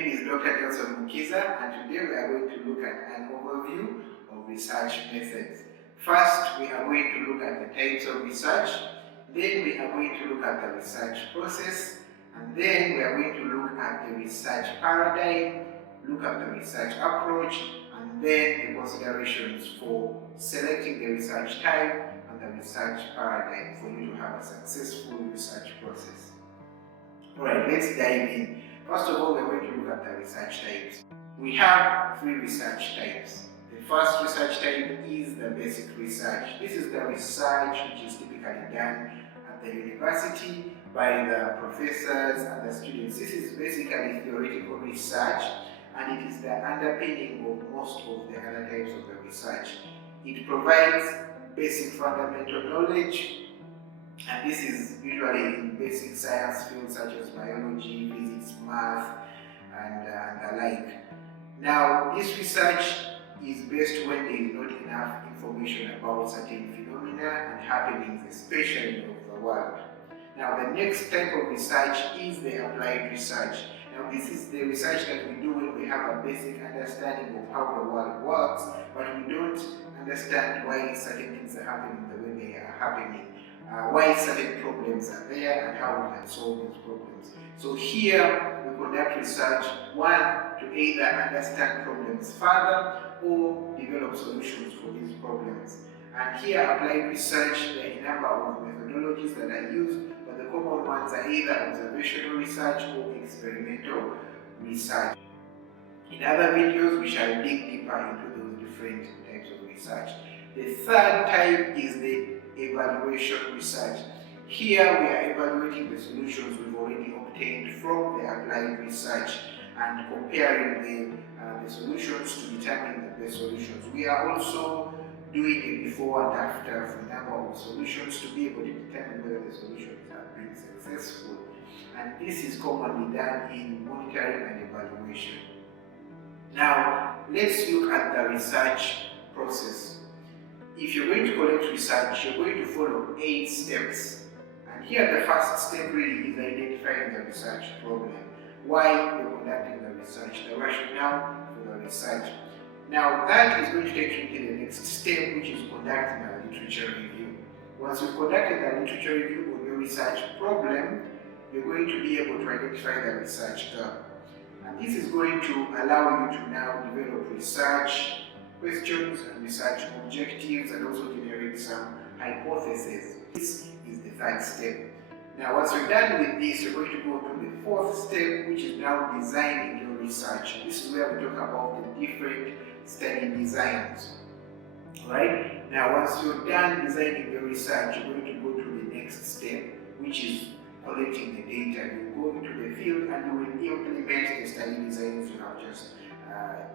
name is Dr. Nelson Mukiza, and today we are going to look at an overview of research methods. First, we are going to look at the types of research, then we are going to look at the research process, and then we are going to look at the research paradigm, look at the research approach, and then the considerations for selecting the research type and the research paradigm for you to have a successful research process. Alright, let's dive in. First of all, we're going to look at the research types. We have three research types. The first research type is the basic research. This is the research which is typically done at the university by the professors and the students. This is basically theoretical research, and it is the underpinning of most of the other types of the research. It provides basic fundamental knowledge, and this is usually in basic science fields such as biology, physics, math, and the like. Now, this research is based when there is not enough information about certain phenomena and happenings, especially of the world. Now, the next type of research is the applied research. Now, this is the research that we do when we have a basic understanding of how the world works, but we don't understand why certain things are happening the way they are happening, why certain problems are there, and how we can solve these problems. So here we conduct research, one, to either understand problems further or develop solutions for these problems. And here applied research, there are a number of methodologies that are used, but the common ones are either observational research or experimental research. In other videos, we shall dig deeper into those different types of research. The third type is the evaluation research. Here we are evaluating the solutions we've already obtained from the applied research and comparing the solutions to determine the best solutions. We are also doing a before and after for a number of solutions to be able to determine whether the solutions have been successful. And this is commonly done in monitoring and evaluation. Now, let's look at the research process. If you're going to collect research, you're going to follow 8 steps. And here the first step really is identifying the research problem. Why you're conducting the research, the rationale for the research. Now that is going to take you to the next step, which is conducting a literature review. Once you've conducted a literature review on your research problem, you're going to be able to identify the research gap. And this is going to allow you to now develop research questions and research objectives, and also generate some hypotheses. This is the third step. Now, once you're done with this, you're going to go to the fourth step, which is now designing your research. This is where we talk about the different study designs. Alright? Now, once you're done designing your research, you're going to go to the next step, which is collecting the data. You go into the field and you will implement the study designs you have just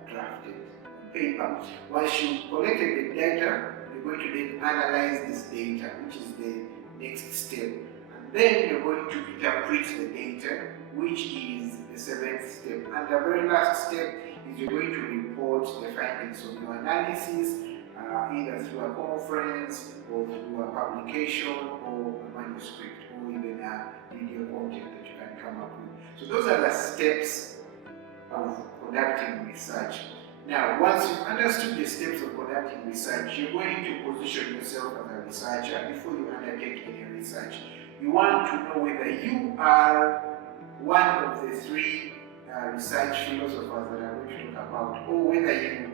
drafted on paper. Once you collected the data, you're going to then analyze this data, which is the next step. Then you're going to interpret the data, which is the 7th step. And the very last step is you're going to report the findings of your analysis, either through a conference or through a publication or a manuscript or even a video content that you can come up with. So those are the steps of conducting research. Now, once you've understood the steps of conducting research, you're going to position yourself as a researcher before you undertake any research. You want to know whether you are one of the 3 research philosophers that I'm going to talk about, or whether you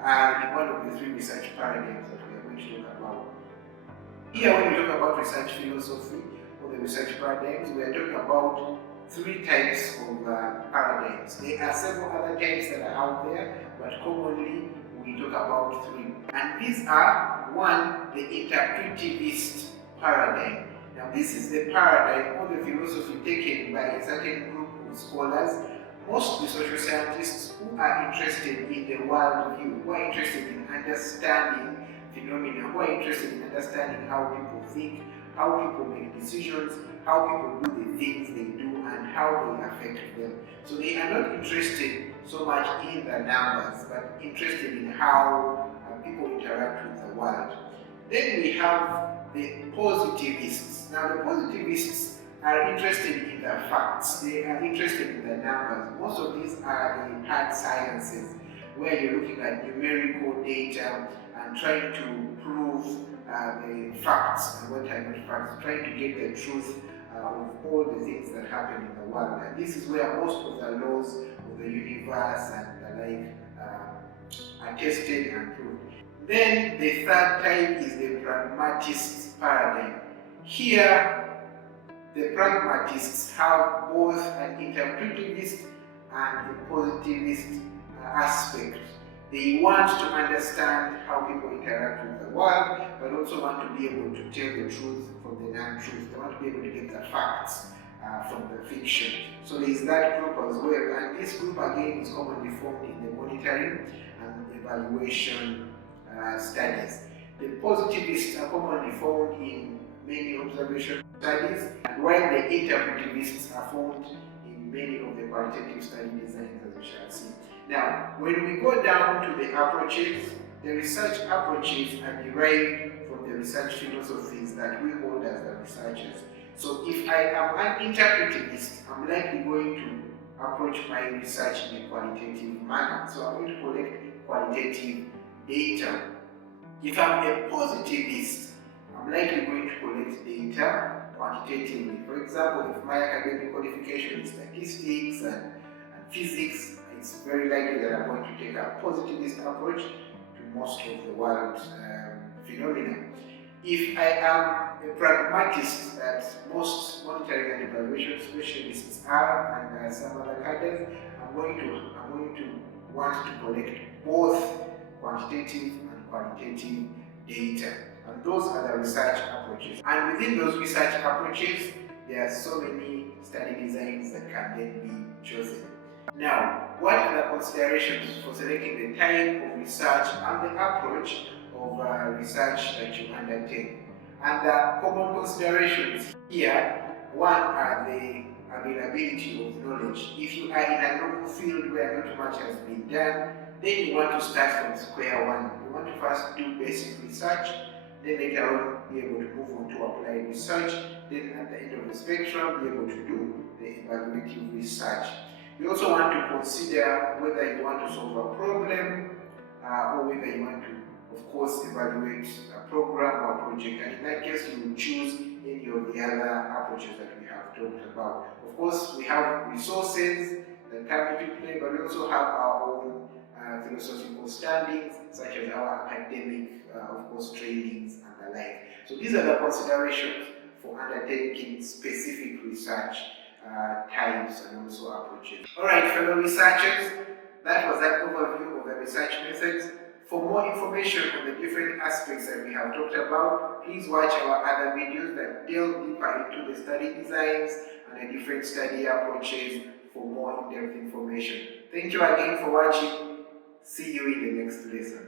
are in one of the 3 research paradigms that we are going to talk about. Here, when we talk about research philosophy or the research paradigms, we are talking about 3 types of paradigms. There are several other types that are out there, but commonly we talk about 3. And these are, 1, the interpretivist paradigm. Now, this is the paradigm or the philosophy taken by a certain group of scholars, mostly social scientists, who are interested in the world view, who are interested in understanding phenomena, who are interested in understanding how people think, how people make decisions, how people do the things they do, and how they affect them. So they are not interested so much in the numbers, but interested in how people interact with the world. Then we have the positivists. Now, the positivists are interested in the facts, they are interested in the numbers. Most of these are the hard sciences, where you're looking at numerical data and trying to prove the facts and what are not facts, trying to get the truth of all the things that happen in the world. And this is where most of the laws of the universe and the like are tested and proved. Then the third type is the pragmatist paradigm. Here, the pragmatists have both an interpretivist and a positivist aspect. They want to understand how people interact with the world, but also want to be able to tell the truth from the non-truth. They want to be able to get the facts from the fiction. So there is that group as well, and this group again is commonly formed in the monitoring and evaluation studies. The positivists are commonly found in many observation studies, and while the interpretivists are found in many of the qualitative study designs, as we shall see. Now, when we go down to the approaches, the research approaches are derived from the research philosophies that we hold as the researchers. So if I am an interpretivist, I'm likely going to approach my research in a qualitative manner. So I'm going to collect qualitative data. If I'm a positivist, I'm likely going to collect data quantitatively. For example, if my academic qualification is statistics and physics, it's very likely that I'm going to take a positivist approach to most of the world's phenomena. If I am a pragmatist, that most monitoring and evaluation specialists are, and some other cadres, I'm going to want to collect both quantitative and qualitative data. And those are the research approaches. And within those research approaches, there are so many study designs that can then be chosen. Now, what are the considerations for selecting the type of research and the approach of research that you undertake? And the common considerations here, one are the availability of knowledge. If you are in a novel field where not much has been done, then you want to start from square one. You want to first do basic research, then later on be able to move on to applied research, then at the end of the spectrum be able to do the evaluative research. You also want to consider whether you want to solve a problem or whether you want to, of course, evaluate a program or a project. And in that case, you will choose any of the other approaches that we have talked about. Of course, we have resources that come into play, but we also have our own philosophical standings, such as our academic, of course, trainings and the like. So these are the considerations for undertaking specific research types and also approaches. Alright, fellow researchers, that was an overview of the research methods. For more information on the different aspects that we have talked about, please watch our other videos that delve deeper into the study designs and the different study approaches for more in-depth information. Thank you again for watching. See you in the next lesson.